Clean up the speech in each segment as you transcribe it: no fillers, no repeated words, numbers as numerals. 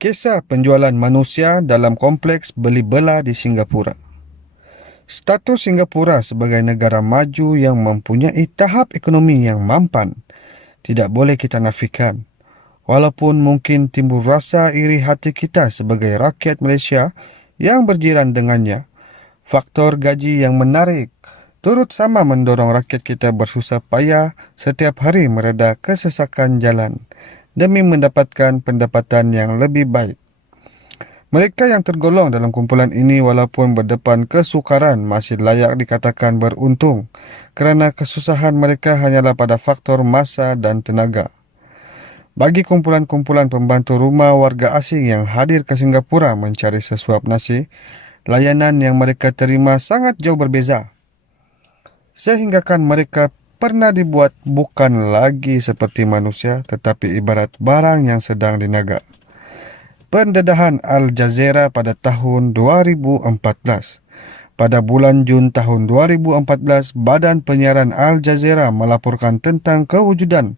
Kisah penjualan manusia dalam kompleks beli-bela di Singapura. Status Singapura sebagai negara maju yang mempunyai tahap ekonomi yang mampan tidak boleh kita nafikan. Walaupun mungkin timbul rasa iri hati kita sebagai rakyat Malaysia yang berjiran dengannya, faktor gaji yang menarik turut sama mendorong rakyat kita bersusah payah setiap hari mereda kesesakan jalan demi mendapatkan pendapatan yang lebih baik. Mereka yang tergolong dalam kumpulan ini walaupun berdepan kesukaran masih layak dikatakan beruntung kerana kesusahan mereka hanyalah pada faktor masa dan tenaga. Bagi kumpulan-kumpulan pembantu rumah warga asing yang hadir ke Singapura mencari sesuap nasi, layanan yang mereka terima sangat jauh berbeza. Sehinggakan mereka pernah dibuat bukan lagi seperti manusia tetapi ibarat barang yang sedang dinaga. Pendedahan Al Jazeera pada tahun 2014. Pada bulan Jun tahun 2014, Badan Penyiaran Al Jazeera melaporkan tentang kewujudan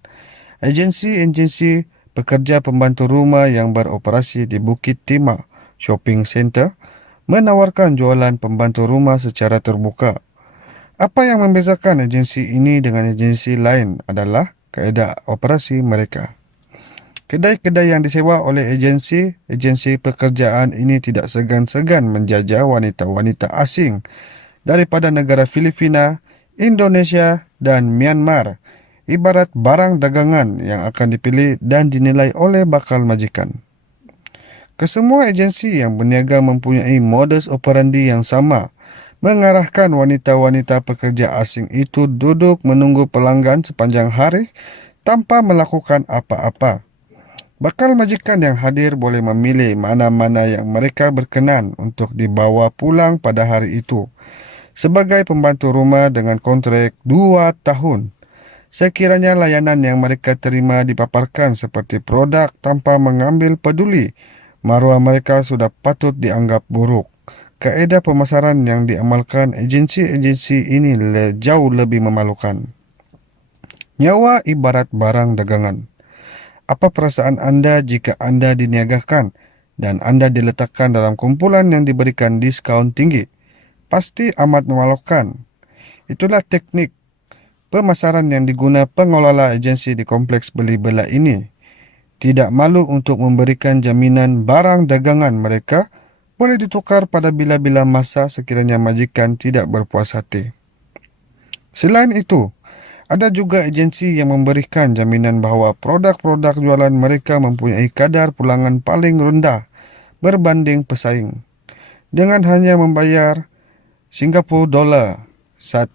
agensi-agensi pekerja pembantu rumah yang beroperasi di Bukit Timah Shopping Centre menawarkan jualan pembantu rumah secara terbuka. Apa yang membezakan agensi ini dengan agensi lain adalah kaedah operasi mereka. Kedai-kedai yang disewa oleh agensi pekerjaan ini tidak segan-segan menjajah wanita-wanita asing daripada negara Filipina, Indonesia dan Myanmar, ibarat barang dagangan yang akan dipilih dan dinilai oleh bakal majikan. Kesemua agensi yang berniaga mempunyai modus operandi yang sama, mengarahkan wanita-wanita pekerja asing itu duduk menunggu pelanggan sepanjang hari tanpa melakukan apa-apa. Bakal majikan yang hadir boleh memilih mana-mana yang mereka berkenan untuk dibawa pulang pada hari itu sebagai pembantu rumah dengan kontrak 2 tahun. Sekiranya layanan yang mereka terima dipaparkan seperti produk tanpa mengambil peduli, maruah mereka sudah patut dianggap buruk. Kaedah pemasaran yang diamalkan agensi-agensi ini jauh lebih memalukan. Nyawa ibarat barang dagangan. Apa perasaan anda jika anda diniagakan dan anda diletakkan dalam kumpulan yang diberikan diskaun tinggi? Pasti amat memalukan. Itulah teknik pemasaran yang diguna pengelola agensi di kompleks beli-bela ini. Tidak malu untuk memberikan jaminan barang dagangan mereka boleh ditukar pada bila-bila masa sekiranya majikan tidak berpuas hati. Selain itu, ada juga agensi yang memberikan jaminan bahawa produk-produk jualan mereka mempunyai kadar pulangan paling rendah berbanding pesaing. Dengan hanya membayar Singapura dolar 1,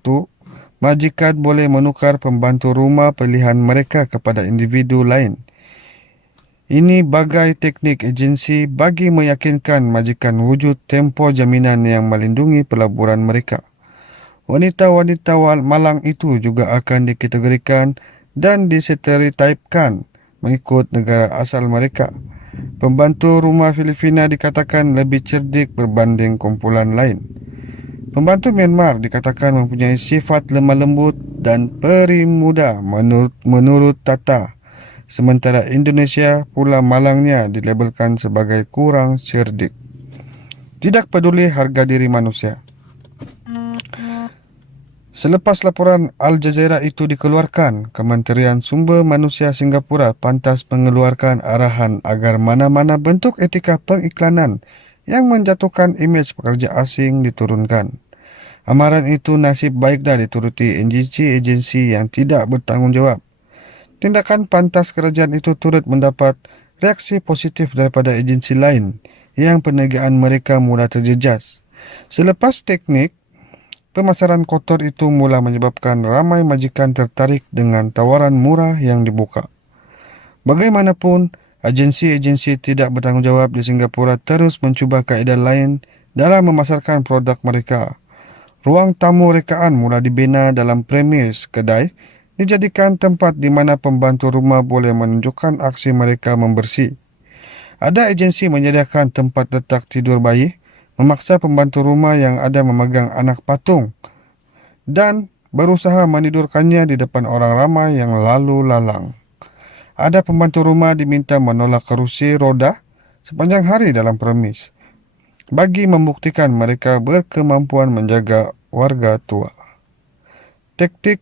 majikan boleh menukar pembantu rumah pilihan mereka kepada individu lain. Ini bagai teknik agensi bagi meyakinkan majikan wujud tempoh jaminan yang melindungi pelaburan mereka. Wanita-wanita malang itu juga akan dikategorikan dan distereotipkan mengikut negara asal mereka. Pembantu rumah Filipina dikatakan lebih cerdik berbanding kumpulan lain. Pembantu Myanmar dikatakan mempunyai sifat lemah lembut dan perimuda menurut Tata. Sementara Indonesia pula malangnya dilabelkan sebagai kurang cerdik. Tidak peduli harga diri manusia. Selepas laporan Al Jazeera itu dikeluarkan, Kementerian Sumber Manusia Singapura pantas mengeluarkan arahan agar mana-mana bentuk etika pengiklanan yang menjatuhkan imej pekerja asing diturunkan. Amaran itu nasib baiklah dituruti agensi-agensi yang tidak bertanggungjawab. Tindakan pantas kerajaan itu turut mendapat reaksi positif daripada agensi lain yang perniagaan mereka mula terjejas. Selepas teknik pemasaran kotor itu mula menyebabkan ramai majikan tertarik dengan tawaran murah yang dibuka. Bagaimanapun, agensi-agensi tidak bertanggungjawab di Singapura terus mencuba kaedah lain dalam memasarkan produk mereka. Ruang tamu rekaan mula dibina dalam premis kedai, dijadikan tempat di mana pembantu rumah boleh menunjukkan aksi mereka membersih. Ada agensi menyediakan tempat letak tidur bayi, memaksa pembantu rumah yang ada memegang anak patung dan berusaha menidurkannya di depan orang ramai yang lalu lalang. Ada pembantu rumah diminta menolak kerusi roda sepanjang hari dalam premis, bagi membuktikan mereka berkemampuan menjaga warga tua. Taktik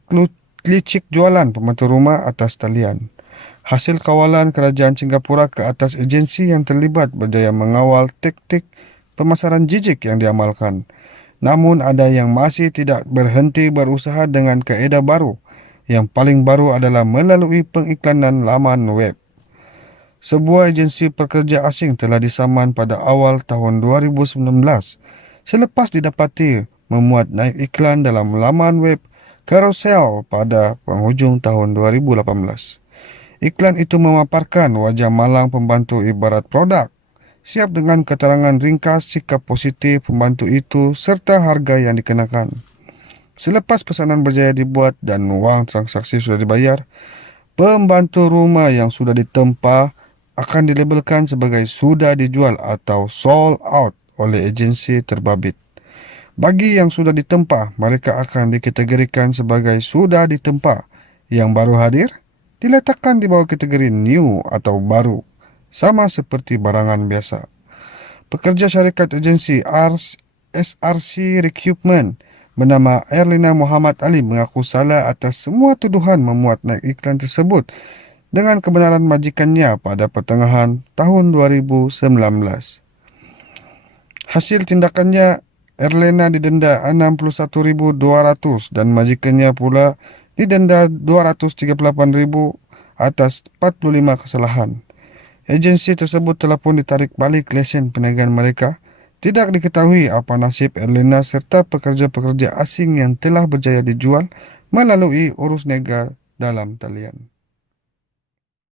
licik jualan pembantu rumah atas talian. Hasil kawalan kerajaan Singapura ke atas agensi yang terlibat berjaya mengawal taktik pemasaran jijik yang diamalkan. Namun ada yang masih tidak berhenti berusaha dengan kaedah baru. Yang paling baru adalah melalui pengiklanan laman web. Sebuah agensi pekerja asing telah disaman pada awal tahun 2019 selepas didapati memuat naik iklan dalam laman web Carousel pada penghujung tahun 2018. Iklan itu memaparkan wajah malang pembantu ibarat produk, siap dengan keterangan ringkas sikap positif pembantu itu serta harga yang dikenakan. Selepas pesanan berjaya dibuat dan wang transaksi sudah dibayar, pembantu rumah yang sudah ditempa akan dilabelkan sebagai sudah dijual atau sold out oleh agensi terbabit. Bagi yang sudah ditempa, mereka akan dikategorikan sebagai sudah ditempa. Yang baru hadir diletakkan di bawah kategori new atau baru, sama seperti barangan biasa. Pekerja syarikat agensi SRC Recruitment bernama Erlina Muhammad Ali mengaku salah atas semua tuduhan memuat naik iklan tersebut dengan kebenaran majikannya pada pertengahan tahun 2019. Hasil tindakannya, Erlina didenda 61.200 dan majikannya pula didenda 238.000 atas 45 kesalahan. Agensi tersebut telah pun ditarik balik lesen perniagaan mereka. Tidak diketahui apa nasib Erlina serta pekerja-pekerja asing yang telah berjaya dijual melalui urus niaga dalam talian.